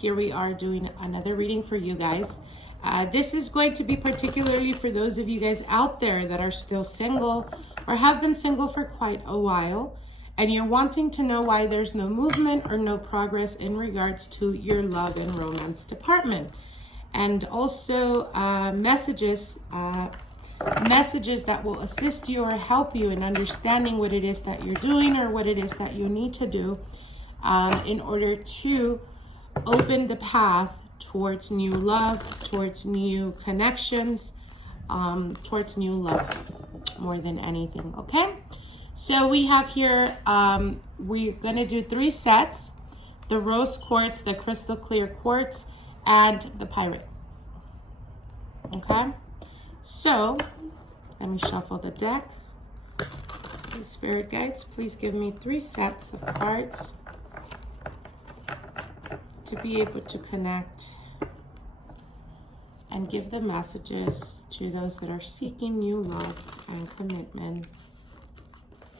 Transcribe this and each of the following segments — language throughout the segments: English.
here we are doing another reading for you guys. This is going to be particularly for those of you guys out there that are still single or have been single for quite a while, and you're wanting to know why there's no movement or no progress in regards to your love and romance department. And also messages that will assist you or help you in understanding what it is that you're doing or what it is that you need to do in order to open the path towards new love, towards new connections, towards new love more than anything. Okay, so we have here, we're gonna do 3 sets: the rose quartz, the crystal clear quartz, and the pyrite. Okay, so let me shuffle the deck. Spirit guides, please give me 3 sets of cards to be able to connect and give the messages to those that are seeking new love and commitment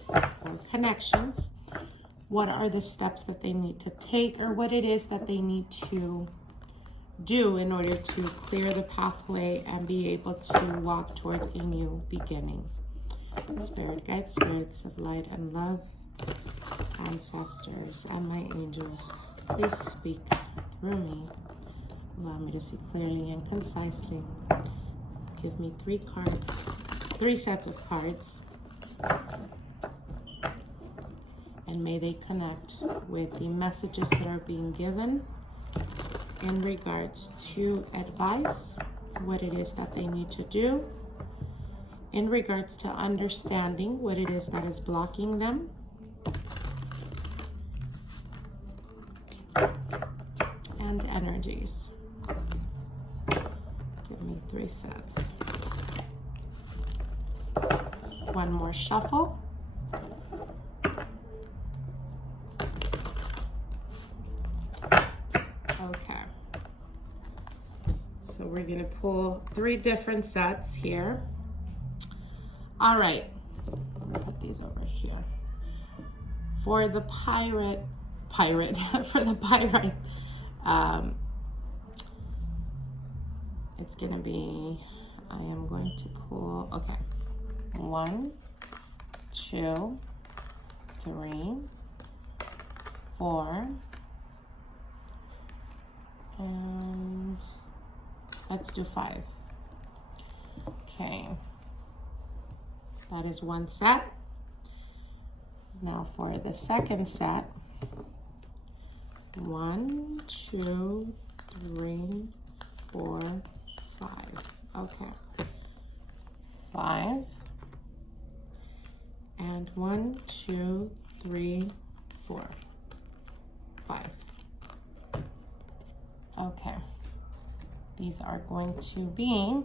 or connections. What are the steps that they need to take, or what it is that they need to do in order to clear the pathway and be able to walk towards a new beginning. Spirit guides, spirits of light and love, ancestors, and my angels, please speak through me. Allow me to see clearly and concisely. Give me 3 cards, 3 sets of cards, and may they connect with the messages that are being given in regards to advice, what it is that they need to do, in regards to understanding what it is that is blocking them, and energies. Give me 3 sets. One more shuffle. Okay. So we're gonna pull 3 different sets here. All right, I'm gonna put these over here. For the pyrite, for the pyrite, it's gonna be, I am going to pull, okay, 1, 2, 3, 4, and let's do 5. Okay, that is 1 set. Now for the second set, 1, 2, 3, 4, 5. Okay, 5, and 1, 2, 3, 4, 5. Okay, these are going to be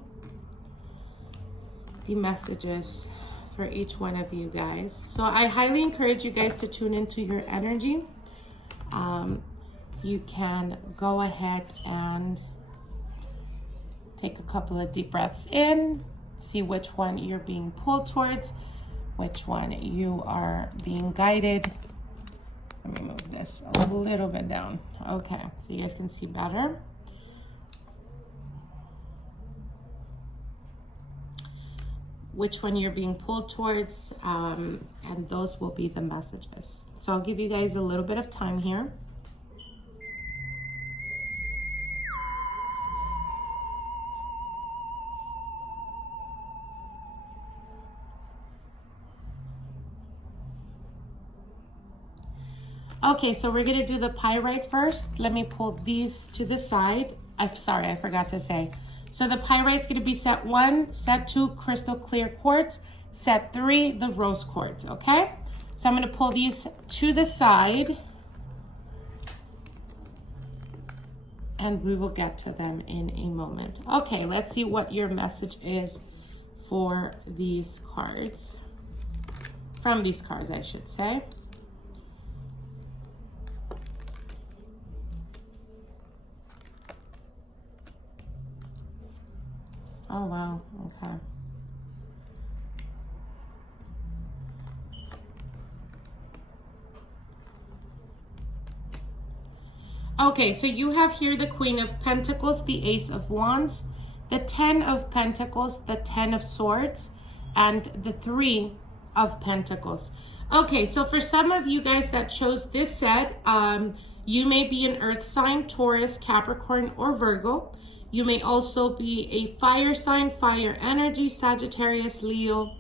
the messages for each one of you guys. So I highly encourage you guys to tune into your energy. You can go ahead and take a couple of deep breaths in, see which one you're being pulled towards, which one you are being guided. Let me move this a little bit down. Okay, so you guys can see better. Which one you're being pulled towards, and those will be the messages. So I'll give you guys a little bit of time here. Okay, so we're gonna do the pyrite first. Let me pull these to the side. Sorry, I forgot to say. So the pyrite's gonna be set 1, set 2, crystal clear quartz, set 3, the rose quartz, okay? So I'm gonna pull these to the side and we will get to them in a moment. Okay, let's see what your message is for these cards. From these cards, I should say. Oh, wow, okay. Okay, so you have here the Queen of Pentacles, the Ace of Wands, the Ten of Pentacles, the Ten of Swords, and the Three of Pentacles. Okay, so for some of you guys that chose this set, you may be an earth sign, Taurus, Capricorn, or Virgo. You may also be a fire sign, fire energy, Sagittarius, Leo,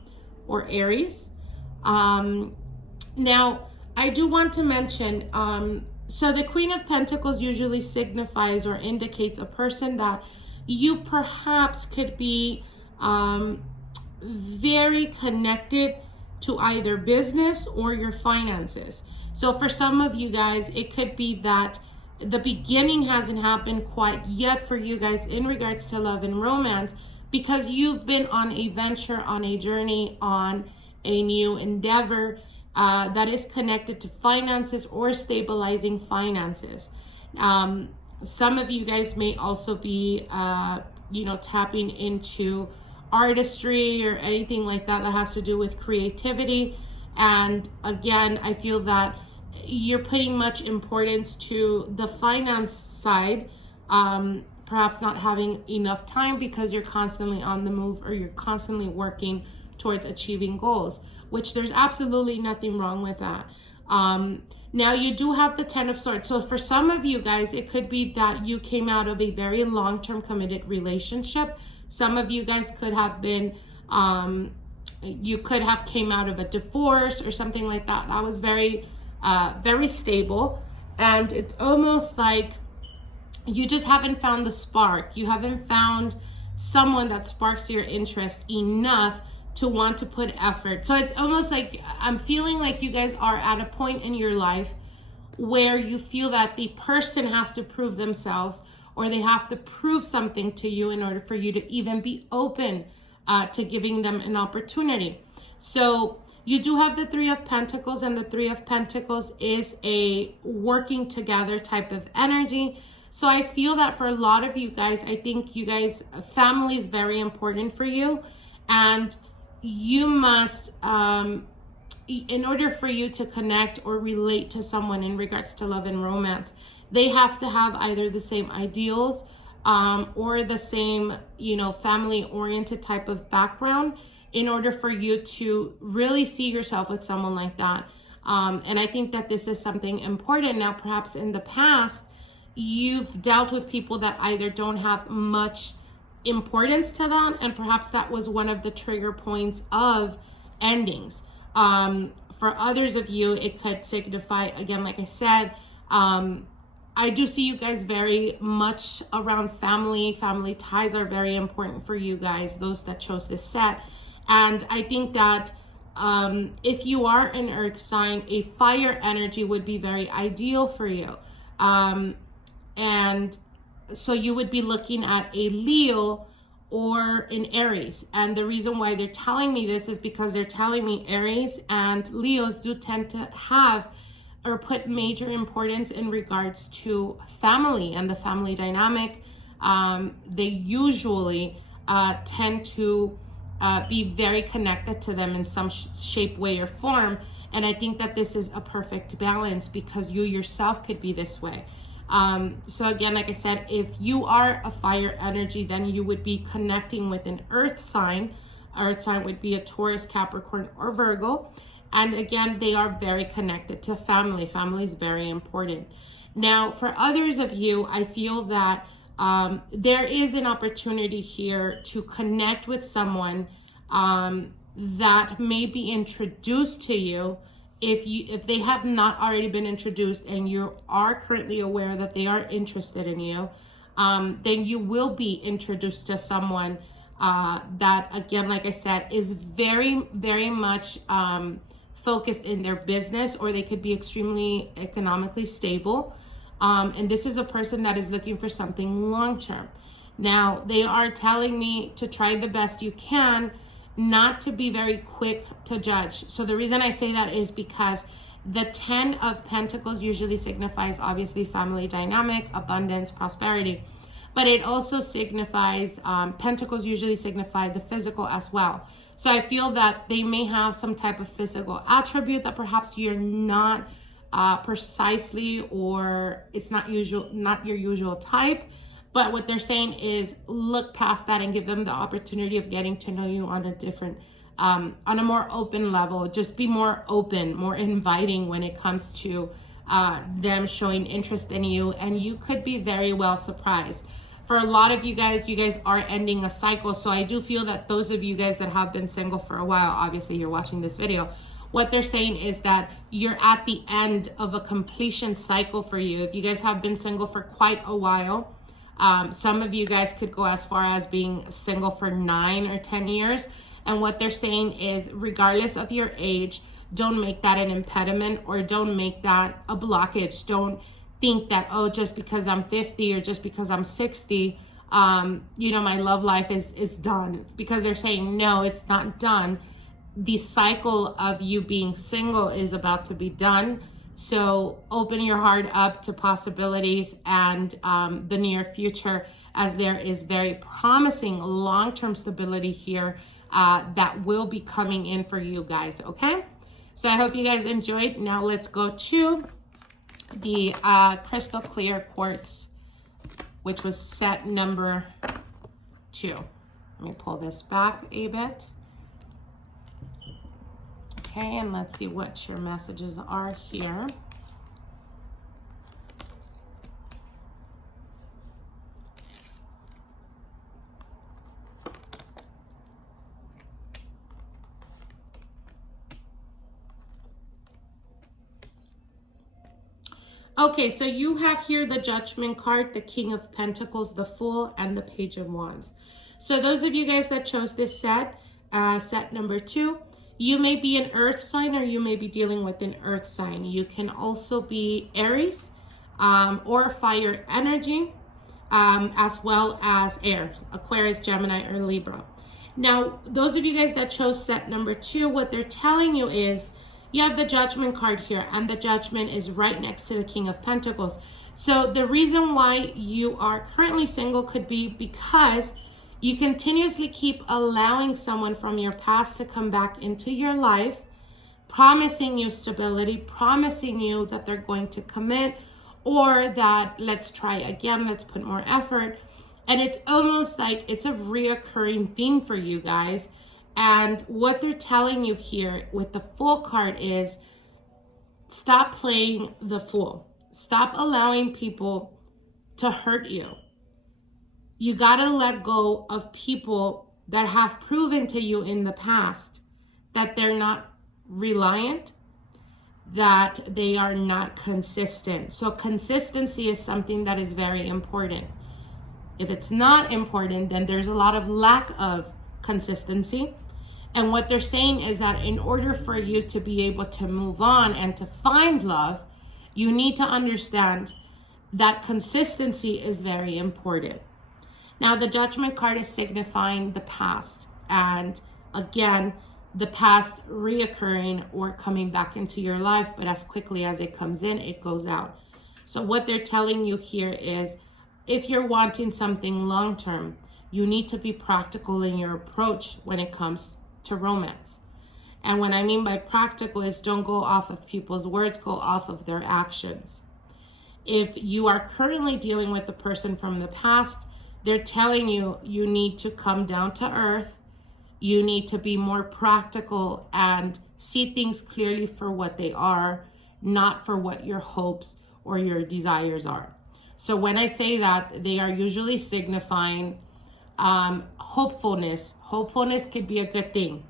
or Aries. Now, I do want to mention, so the Queen of Pentacles usually signifies or indicates a person that you perhaps could be very connected to either business or your finances. So for some of you guys, it could be that the beginning hasn't happened quite yet for you guys in regards to love and romance, because you've been on a venture, on a journey, on a new endeavor that is connected to finances or stabilizing finances. Some of you guys may also be, tapping into artistry or anything like that that has to do with creativity. And again, I feel that you're putting much importance to the finance side, perhaps not having enough time because you're constantly on the move or you're constantly working towards achieving goals, which there's absolutely nothing wrong with that. Now you do have the Ten of Swords. So for some of you guys, it could be that you came out of a very long-term committed relationship. Some of you guys could have been, you could have came out of a divorce or something like that. That was very stable. And it's almost like you just haven't found the spark. You haven't found someone that sparks your interest enough to want to put effort. So it's almost like I'm feeling like you guys are at a point in your life where you feel that the person has to prove themselves, or they have to prove something to you in order for you to even be open to giving them an opportunity. So you do have the Three of Pentacles, and the Three of Pentacles is a working together type of energy. So I feel that for a lot of you guys, I think you guys, family is very important for you. And you must, in order for you to connect or relate to someone in regards to love and romance, they have to have either the same ideals or the same, family-oriented type of background in order for you to really see yourself with someone like that. And I think that this is something important. Now, perhaps in the past, you've dealt with people that either don't have much importance to that, and perhaps that was one of the trigger points of endings. For others of you, it could signify, again, like I said, I do see you guys very much around family. Family ties are very important for you guys, those that chose this set. And I think that if you are an earth sign, a fire energy would be very ideal for you. And so you would be looking at a Leo or an Aries. And the reason why they're telling me this is because they're telling me Aries and Leos do tend to have or put major importance in regards to family and the family dynamic. They usually tend to be very connected to them in some shape, way, or form. And I think that this is a perfect balance because you yourself could be this way. So again, like I said, if you are a fire energy, then you would be connecting with an earth sign. Earth sign would be a Taurus, Capricorn, or Virgo. And again, they are very connected to family. Family is very important. Now, for others of you, I feel that there is an opportunity here to connect with someone that may be introduced to you. If they have not already been introduced and you are currently aware that they are interested in you, then you will be introduced to someone that, again, like I said, is very, very much focused in their business, or they could be extremely economically stable. And this is a person that is looking for something long-term. Now, they are telling me to try the best you can, not to be very quick to judge. So the reason I say that is because the 10 of Pentacles usually signifies, obviously, family dynamic, abundance, prosperity. But it also signifies, Pentacles usually signify the physical as well. So I feel that they may have some type of physical attribute that perhaps you're not precisely, or it's not your usual type. But what they're saying is look past that and give them the opportunity of getting to know you on a different, on a more open level. Just be more open, more inviting when it comes to them showing interest in you, and you could be very well surprised. For a lot of you guys are ending a cycle. So I do feel that those of you guys that have been single for a while, obviously you're watching this video, what they're saying is that you're at the end of a completion cycle for you. If you guys have been single for quite a while, some of you guys could go as far as being single for 9 or 10 years. And what they're saying is, regardless of your age, don't make that an impediment, or don't make that a blockage. Don't think that, oh, just because I'm 50 or just because I'm 60, my love life is done. Because they're saying, no, it's not done. The cycle of you being single is about to be done. So open your heart up to possibilities and the near future, as there is very promising long-term stability here that will be coming in for you guys, okay? So I hope you guys enjoyed. Now let's go to the crystal clear quartz, which was set number 2. Let me pull this back a bit. Okay, and let's see what your messages are here. Okay, so you have here the Judgment card, the King of Pentacles, the Fool, and the Page of Wands. So those of you guys that chose this set, set number 2, you may be an earth sign, or you may be dealing with an earth sign. You can also be Aries or fire energy, as well as air, Aquarius, Gemini, or Libra. Now, those of you guys that chose set number 2, what they're telling you is, you have the Judgment card here, and the Judgment is right next to the King of Pentacles. So the reason why you are currently single could be because you continuously keep allowing someone from your past to come back into your life, promising you stability, promising you that they're going to commit, or that let's try again, let's put more effort. And it's almost like it's a reoccurring theme for you guys. And what they're telling you here with the Fool card is, stop playing the fool. Stop allowing people to hurt you. You got to let go of people that have proven to you in the past that they're not reliant, that they are not consistent. So consistency is something that is very important. If it's not important, then there's a lot of lack of consistency. And what they're saying is that in order for you to be able to move on and to find love, you need to understand that consistency is very important. Now, the Judgment card is signifying the past. And again, the past reoccurring or coming back into your life, but as quickly as it comes in, it goes out. So what they're telling you here is, if you're wanting something long-term, you need to be practical in your approach when it comes to romance. And what I mean by practical is, don't go off of people's words, go off of their actions. If you are currently dealing with the person from the past, they're telling you, you need to come down to earth. You need to be more practical and see things clearly for what they are, not for what your hopes or your desires are. So when I say that, they are usually signifying hopefulness. Hopefulness could be a good thing.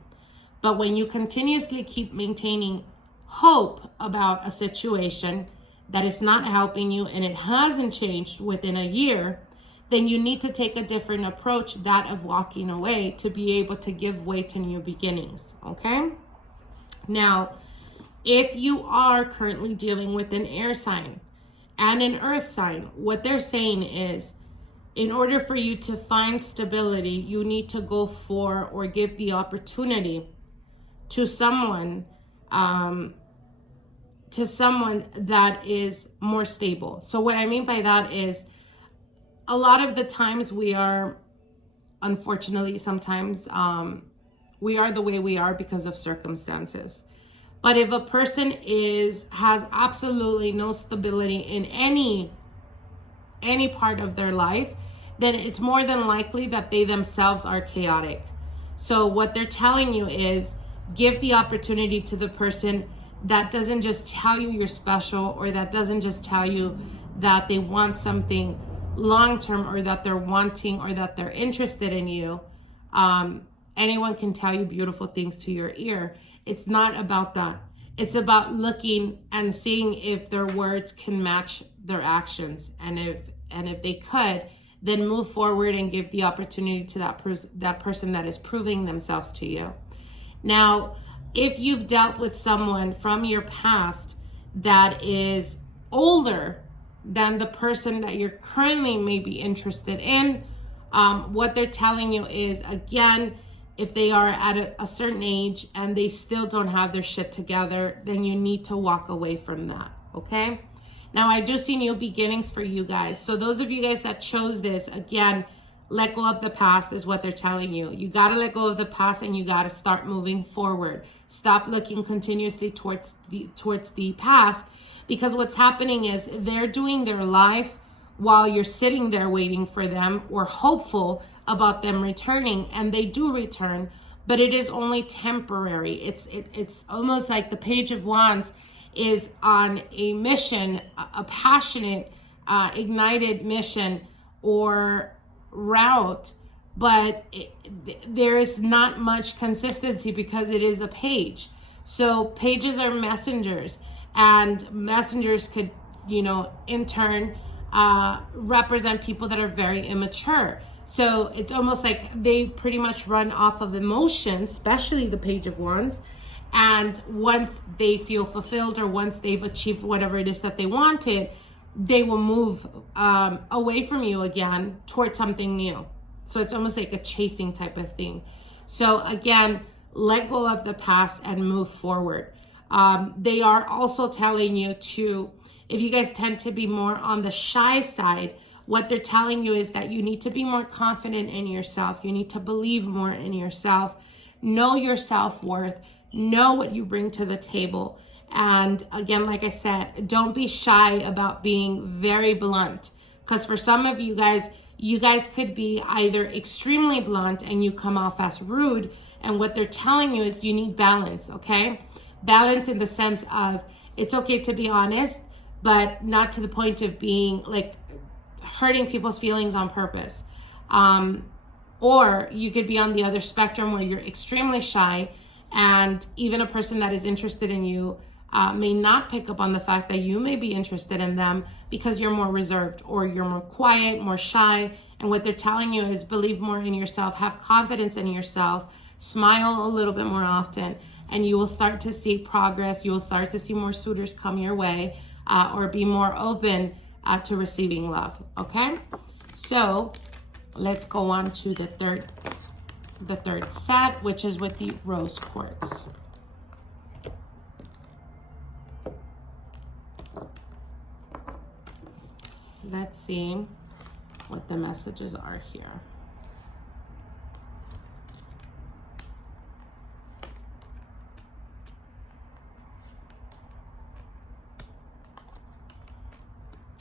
But when you continuously keep maintaining hope about a situation that is not helping you and it hasn't changed within a year, then you need to take a different approach, that of walking away, to be able to give way to new beginnings, okay? Now, if you are currently dealing with an air sign and an earth sign, what they're saying is, in order for you to find stability, you need to go for or give the opportunity to someone that is more stable. So what I mean by that is, a lot of the times we are, unfortunately, sometimes we are the way we are because of circumstances. But if a person has absolutely no stability in any part of their life, then it's more than likely that they themselves are chaotic. So what they're telling you is, give the opportunity to the person that doesn't just tell you you're special, or that doesn't just tell you that they want something long-term, or that they're wanting, or that they're interested in you. Anyone can tell you beautiful things to your ear. It's not about that. It's about looking and seeing if their words can match their actions. And if they could, then move forward and give the opportunity to that person that is proving themselves to you. Now, if you've dealt with someone from your past that is older than the person that you're currently maybe interested in, what they're telling you is, again, if they are at a certain age and they still don't have their shit together, then you need to walk away from that, okay? Now, I do see new beginnings for you guys. So those of you guys that chose this, again, let go of the past is what they're telling you. You got to let go of the past and you got to start moving forward. Stop looking continuously towards the past, because what's happening is they're doing their life while you're sitting there waiting for them or hopeful about them returning, and they do return, but it is only temporary. It's almost like the Page of Wands is on a mission, a passionate, ignited mission or route, but there is not much consistency because it is a page. So pages are messengers, and messengers could, in turn, represent people that are very immature. So it's almost like they pretty much run off of emotions, especially the Page of Wands. And once they feel fulfilled, or once they've achieved whatever it is that they wanted, they will move away from you again towards something new. So it's almost like a chasing type of thing. So again, let go of the past and move forward. They are also telling you to, if you guys tend to be more on the shy side, what they're telling you is that you need to be more confident in yourself. You need to believe more in yourself. Know your self-worth. Know what you bring to the table. And again, like I said, don't be shy about being very blunt. Because for some of you guys could be either extremely blunt and you come off as rude. And what they're telling you is you need balance, okay? Balance in the sense of, it's okay to be honest, but not to the point of being like hurting people's feelings on purpose. Or you could be on the other spectrum where you're extremely shy, and even a person that is interested in you may not pick up on the fact that you may be interested in them because you're more reserved, or you're more quiet, more shy. And what they're telling you is believe more in yourself, have confidence in yourself, smile a little bit more often, and you will start to see progress. You will start to see more suitors come your way, or be more open to receiving love. Okay, so let's go on to the third set, which is with the rose quartz. Let's see what the messages are here.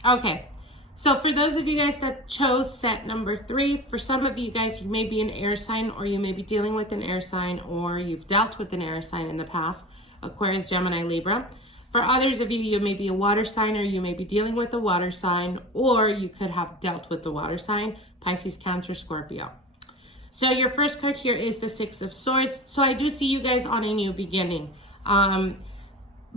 Okay, so for those of you guys that chose set number 3, for some of you guys, you may be an air sign, or you may be dealing with an air sign, or you've dealt with an air sign in the past, Aquarius, Gemini, Libra. For others of you, you may be a water sign, or you may be dealing with a water sign, or you could have dealt with the water sign, Pisces, Cancer, Scorpio. So your first card here is the Six of Swords. So I do see you guys on a new beginning.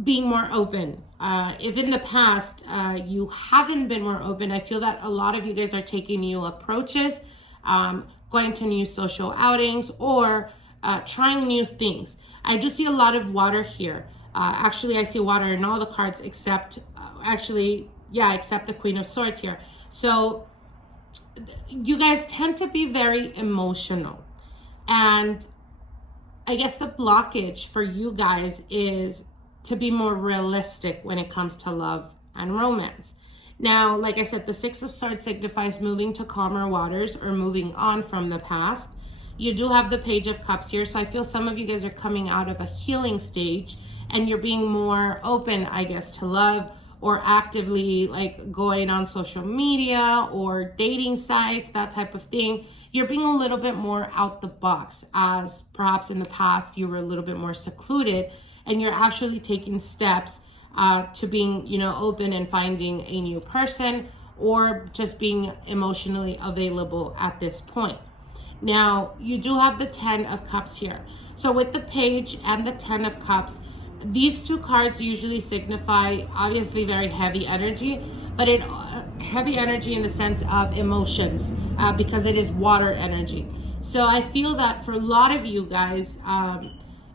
Being more open. If in the past you haven't been more open, I feel that a lot of you guys are taking new approaches, going to new social outings, or trying new things. I do see a lot of water here. Actually, I see water in all the cards except, except the Queen of Swords here. So you guys tend to be very emotional. And I guess the blockage for you guys is to be more realistic when it comes to love and romance. Now, like I said, the Six of Swords signifies moving to calmer waters, or moving on from the past. You do have the Page of Cups here, so I feel some of you guys are coming out of a healing stage, and you're being more open, I guess, to love, or actively like going on social media or dating sites, that type of thing. You're being a little bit more out the box, as perhaps in the past you were a little bit more secluded, and you're actually taking steps to being, you know, open and finding a new person, or just being emotionally available at this point. Now, you do have the 10 of Cups here. So with the Page and the 10 of Cups, these two cards usually signify obviously very heavy energy, but heavy energy in the sense of emotions, because it is water energy. So I feel that for a lot of you guys,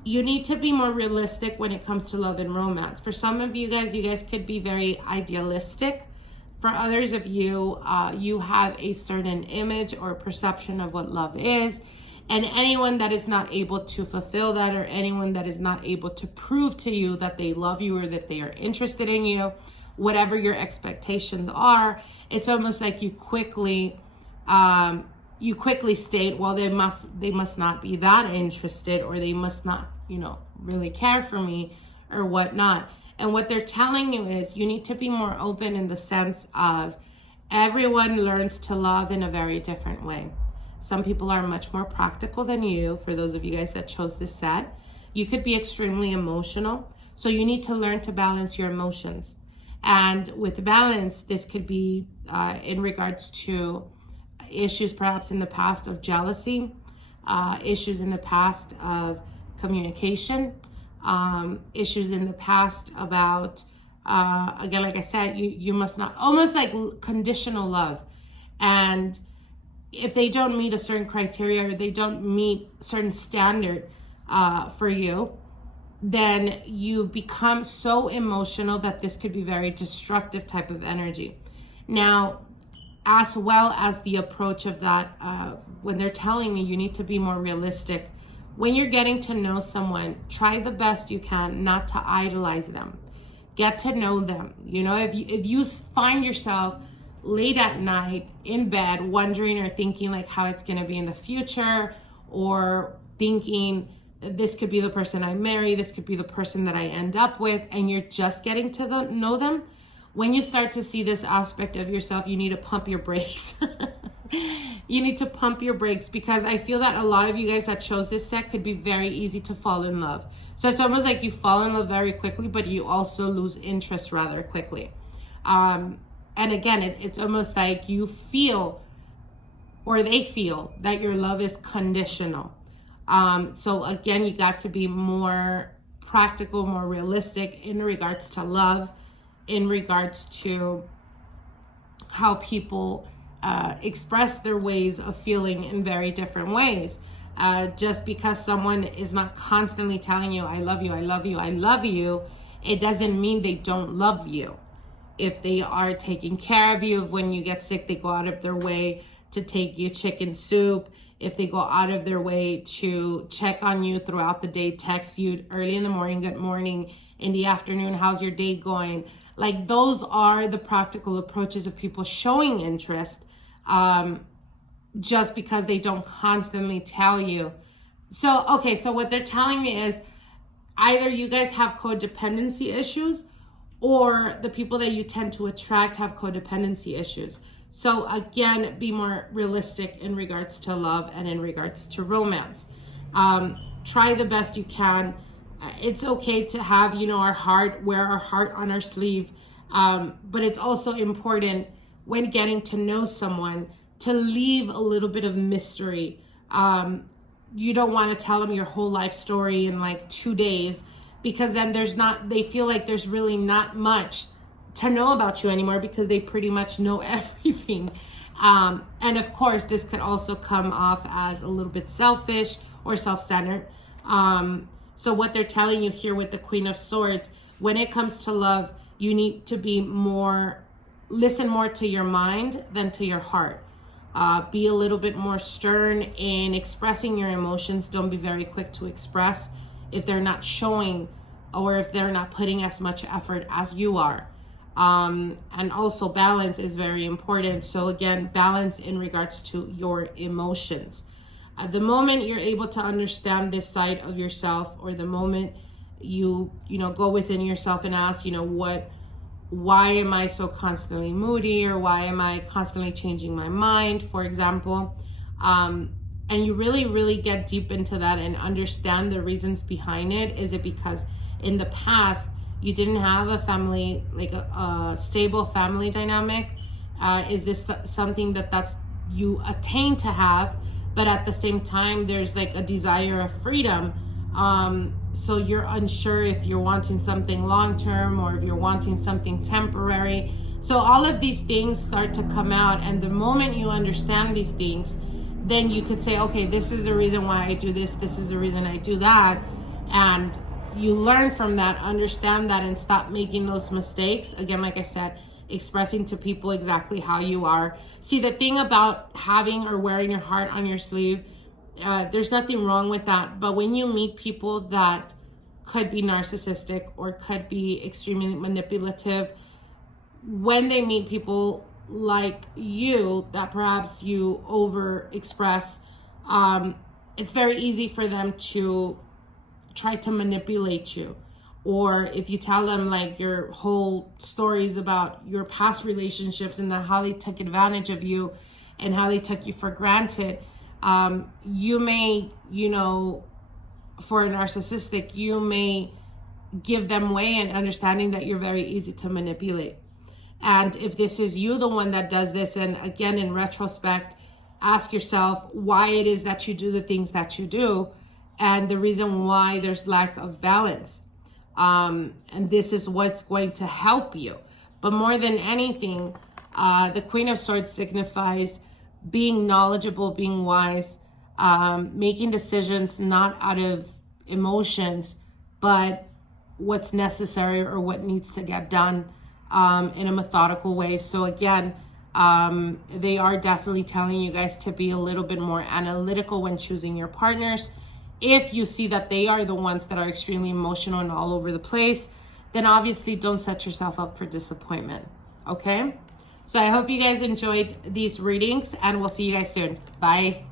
you need to be more realistic when it comes to love and romance. For some of you guys could be very idealistic. For others of you, you have a certain image or perception of what love is. And anyone that is not able to fulfill that, or anyone that is not able to prove to you that they love you or that they are interested in you, whatever your expectations are, it's almost like you quickly state, well, they must not be that interested, or they must not, you know, really care for me or whatnot. And what they're telling you is you need to be more open in the sense of everyone learns to love in a very different way. Some people are much more practical than you. For those of you guys that chose this set, you could be extremely emotional. So you need to learn to balance your emotions. And with the balance, this could be in regards to issues perhaps in the past of jealousy, issues in the past of communication, issues in the past about, again, like I said, you must not, almost like conditional love. And if they don't meet a certain criteria, or they don't meet certain standard for you, then you become so emotional that this could be very destructive type of energy. Now, as well as the approach of that, when they're telling me you need to be more realistic. When you're getting to know someone, try the best you can not to idolize them. Get to know them. You know, if you find yourself late at night in bed wondering or thinking like how it's going to be in the future, or thinking this could be the person I marry, this could be the person that I end up with, and you're just getting to know them, when you start to see this aspect of yourself, you need to pump your brakes. You need to pump your brakes, because I feel that a lot of you guys that chose this set could be very easy to fall in love. So it's almost like you fall in love very quickly, but you also lose interest rather quickly. And again, it's almost like you feel, or they feel, that your love is conditional. So again, you got to be more practical, more realistic in regards to love, in regards to how people express their ways of feeling in very different ways. Just because someone is not constantly telling you, I love you, I love you, I love you, it doesn't mean they don't love you. If they are taking care of you, when you get sick, they go out of their way to take you chicken soup. If they go out of their way to check on you throughout the day, text you early in the morning, good morning, in the afternoon, how's your day going? Like, those are the practical approaches of people showing interest, just because they don't constantly tell you. So, okay, so what they're telling me is either you guys have codependency issues, or the people that you tend to attract have codependency issues. So again, be more realistic in regards to love and in regards to romance. Try the best you can. It's okay to have, wear our heart on our sleeve. But it's also important when getting to know someone to leave a little bit of mystery. You don't want to tell them your whole life story in like 2 days, because then they feel like there's really not much to know about you anymore, because they pretty much know everything. And of course, this could also come off as a little bit selfish or self-centered. So what they're telling you here with the Queen of Swords, when it comes to love, you need to listen more to your mind than to your heart. Be a little bit more stern in expressing your emotions. Don't be very quick to express if they're not showing, or if they're not putting as much effort as you are. And also balance is very important. So again, balance in regards to your emotions. The moment you're able to understand this side of yourself, or the moment you know, go within yourself and ask, you know, why am I so constantly moody, or why am I constantly changing my mind, for example. And you really get deep into that and understand the reasons behind it. Is it because in the past you didn't have a family, like a stable family dynamic? Is this something that's you attain to have, but at the same time there's like a desire of freedom? So you're unsure if you're wanting something long-term or if you're wanting something temporary. So all of these things start to come out, and the moment you understand these things, then you could say, okay, this is the reason why I do this, this is the reason I do that, and you learn from that, understand that, and stop making those mistakes. Again, like I said, expressing to people exactly how you are. See, the thing about having or wearing your heart on your sleeve, there's nothing wrong with that. But when you meet people that could be narcissistic or could be extremely manipulative, when they meet people like you that perhaps you over express, it's very easy for them to try to manipulate you. Or if you tell them like your whole stories about your past relationships and how they took advantage of you and how they took you for granted, you may, you know, for a narcissistic, you may give them way in understanding that you're very easy to manipulate. And if this is you, the one that does this, and again, in retrospect, ask yourself why it is that you do the things that you do, and the reason why there's lack of balance. And this is what's going to help you. But more than anything, the Queen of Swords signifies being knowledgeable, being wise, making decisions not out of emotions, but what's necessary or what needs to get done in a methodical way. So again, they are definitely telling you guys to be a little bit more analytical when choosing your partners. If you see that they are the ones that are extremely emotional and all over the place, then obviously don't set yourself up for disappointment, okay? So I hope you guys enjoyed these readings, and we'll see you guys soon. Bye.